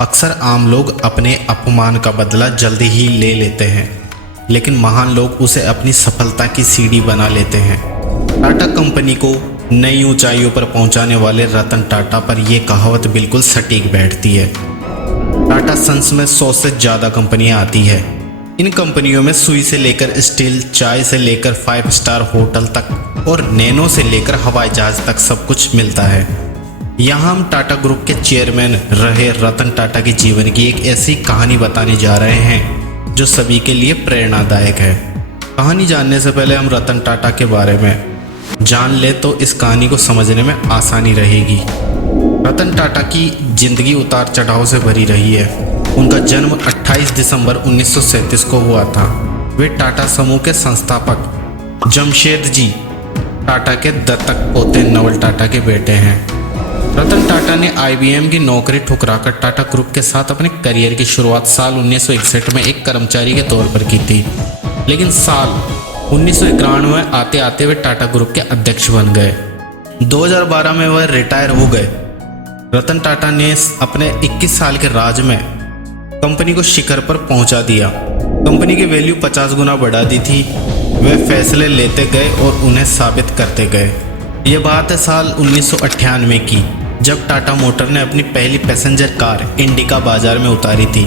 अक्सर आम लोग अपने अपमान का बदला जल्दी ही ले लेते हैं, लेकिन महान लोग उसे अपनी सफलता की सीढ़ी बना लेते हैं। टाटा कंपनी को नई ऊंचाइयों पर पहुंचाने वाले रतन टाटा पर यह कहावत बिल्कुल सटीक बैठती है। टाटा सन्स में 100 से ज़्यादा कंपनियां आती है। इन कंपनियों में सुई से लेकर स्टील, चाय से लेकर 5 स्टार होटल तक और नैनो से लेकर हवाई जहाज तक सब कुछ मिलता है। यहाँ हम टाटा ग्रुप के चेयरमैन रहे रतन टाटा के जीवन की एक ऐसी कहानी बताने जा रहे हैं जो सभी के लिए प्रेरणादायक है। कहानी जानने से पहले हम रतन टाटा के बारे में जान ले तो इस कहानी को समझने में आसानी रहेगी। रतन टाटा की जिंदगी उतार चढ़ाव से भरी रही है। उनका जन्म 28 दिसंबर 1937 को हुआ था। वे टाटा समूह के संस्थापक जमशेद जी टाटा के दत्तक पोते नवल टाटा के बेटे हैं। रतन टाटा ने IBM की नौकरी ठुकराकर टाटा ग्रुप के साथ अपने करियर की शुरुआत साल 1961 में एक कर्मचारी के तौर पर की थी, लेकिन साल 1991 में आते आते वे टाटा ग्रुप के अध्यक्ष बन गए। 2012 में वह रिटायर हो गए। रतन टाटा ने अपने 21 साल के राज में कंपनी को शिखर पर पहुंचा दिया। कंपनी की वैल्यू 50 गुना बढ़ा दी थी। वे फैसले लेते गए और उन्हें साबित करते गए। ये बात है साल 1998 की, जब टाटा मोटर ने अपनी पहली पैसेंजर कार इंडिका बाजार में उतारी थी।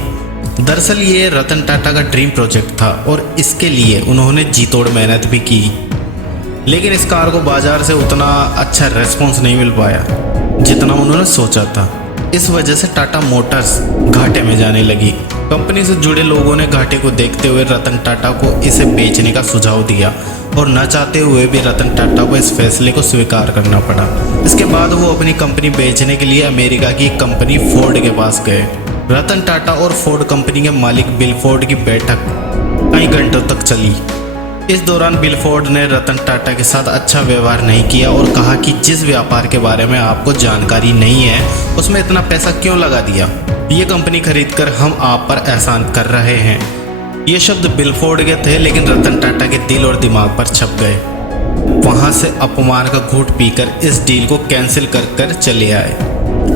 दरअसल ये रतन टाटा का ड्रीम प्रोजेक्ट था और इसके लिए उन्होंने जी तोड़ मेहनत भी की, लेकिन इस कार को बाजार से उतना अच्छा रेस्पॉन्स नहीं मिल पाया जितना उन्होंने सोचा था। इस वजह से टाटा मोटर्स घाटे में जाने लगी। कंपनी से जुड़े लोगों ने घाटे को देखते हुए रतन टाटा को इसे बेचने का सुझाव दिया और न चाहते हुए भी रतन टाटा को इस फैसले को स्वीकार करना पड़ा। इसके बाद वो अपनी कंपनी बेचने के लिए अमेरिका की कंपनी फोर्ड के पास गए। रतन टाटा और फोर्ड कंपनी के मालिक बिल फोर्ड की बैठक कई घंटों तक चली। इस दौरान बिल फोर्ड ने रतन टाटा के साथ अच्छा व्यवहार नहीं किया और कहा कि जिस व्यापार के बारे में आपको जानकारी नहीं है उसमें इतना पैसा क्यों लगा दिया। ये कंपनी खरीदकर हम आप पर एहसान कर रहे हैं। ये शब्द बिल फोर्ड के थे, लेकिन रतन टाटा के दिल और दिमाग पर छप गए। वहां से अपमान का घूंट पीकर इस डील को कैंसिल कर चले आए।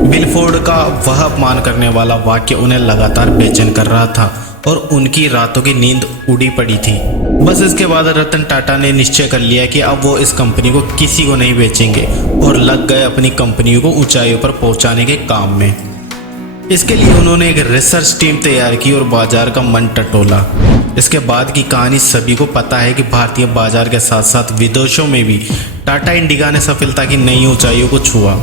बिल फोर्ड का वह अपमान करने वाला वाक्य उन्हें लगातार बेचैन कर रहा था और उनकी रातों की नींद उड़ी पड़ी थी। बस इसके बाद रतन टाटा ने निश्चय कर लिया कि अब वो इस कंपनी को किसी को नहीं बेचेंगे और लग गए अपनी कंपनी को ऊंचाइयों पर पहुंचाने के काम में। इसके लिए उन्होंने एक रिसर्च टीम तैयार की और बाजार का मन टटोला। इसके बाद की कहानी सभी को पता है कि भारतीय बाजार के साथ साथ विदेशों में भी टाटा इंडिका ने सफलता की नई ऊंचाइयों को छुआ।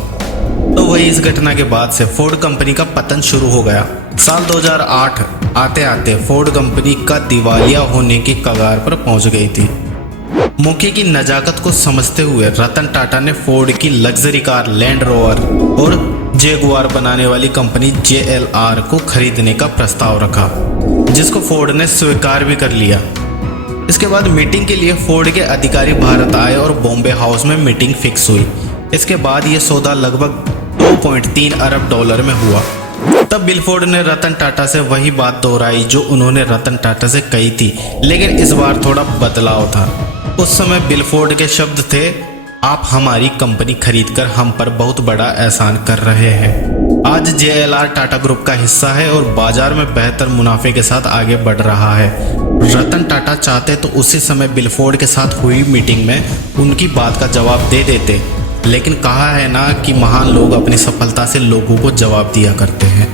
तो वही इस घटना के बाद से फोर्ड कंपनी का पतन शुरू हो गया। साल 2008 आते आते फोर्ड कंपनी का दिवालिया होने की कगार पर पहुंच गई थी। मौके की नजाकत को समझते हुए रतन टाटा ने फोर्ड की लग्जरी कार लैंड रोवर और जैगुआर बनाने वाली कंपनी JLR को खरीदने का प्रस्ताव रखा, जिसको फोर्ड ने स्वीकार भी कर लिया। इसके बाद मीटिंग के लिए फोर्ड के अधिकारी भारत आए और बॉम्बे हाउस में मीटिंग फिक्स हुई। इसके बाद ये सौदा लगभग 2.3 अरब डॉलर में हुआ। तब बिल फोर्ड ने रतन टाटा से वही बात दोहराई जो उन्होंने रतन टाटा से कही थी, लेकिन इस बार थोड़ा बदलाव था। उस समय बिल फोर्ड के शब्द थे, आप हमारी कंपनी खरीदकर हम पर बहुत बड़ा एहसान कर रहे हैं। आज JLR टाटा ग्रुप का हिस्सा है और बाजार में बेहतर मुनाफे के साथ आगे बढ़ रहा है। रतन टाटा चाहते तो उसी समय बिल फोर्ड के साथ हुई मीटिंग में उनकी बात का जवाब दे देते, लेकिन कहा है ना कि महान लोग अपनी सफलता से लोगों को जवाब दिया करते हैं।